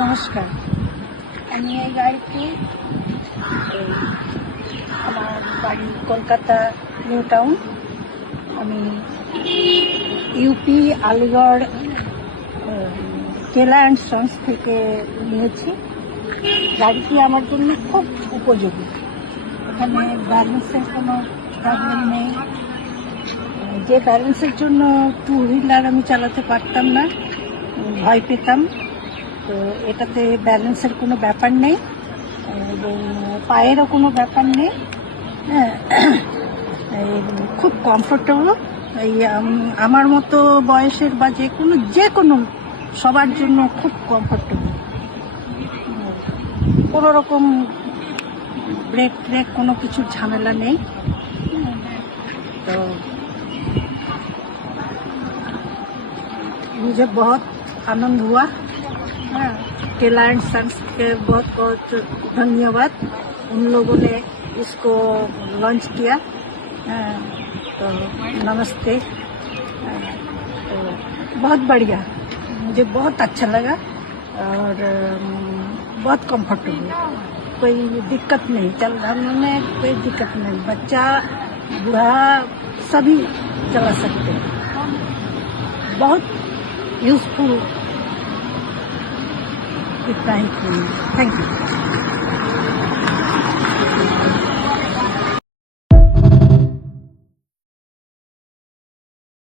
নমস্কার, আমি এই গাড়িটি আমার বাড়ি কলকাতা নিউ টাউন। আমি ইউপি আলিগড় কেলা অ্যান্ড সন্স থেকে নিয়েছি। গাড়িটি আমার জন্য খুব উপযোগী। এখানে ব্যালেন্সের কোনো প্রবলেম নেই। যে ব্যালেন্সের জন্য টু হুইলার আমি চালাতে পারতাম না, ভয় পেতাম, তো এটাতে ব্যালেন্সের কোনো ব্যাপার নেই এবং পায়েরও কোনো ব্যাপার নেই। হ্যাঁ, খুব কমফোর্টেবল। এই আমার মতো বয়সের বা যে কোনো সবার জন্য খুব কমফোর্টেবল। কোনো রকম ব্রেক কোনো কিছুর ঝামেলা নেই। तो मुझे बहुत आनंद हुआ। केला एंड सन्स के बहुत बहुत धन्यवाद। उन लोगों ने इसको लॉन्च किया। तो नमस्ते। तो बहुत बढ़िया, मुझे बहुत अच्छा लगा और बहुत कंफर्टेबल, कोई दिक्कत नहीं। चलने में कोई दिक्कत नहीं, बच्चा बूढ़ा सभी चला सकते हैं। बहुत यूजफुल, इतना ही। Thank you.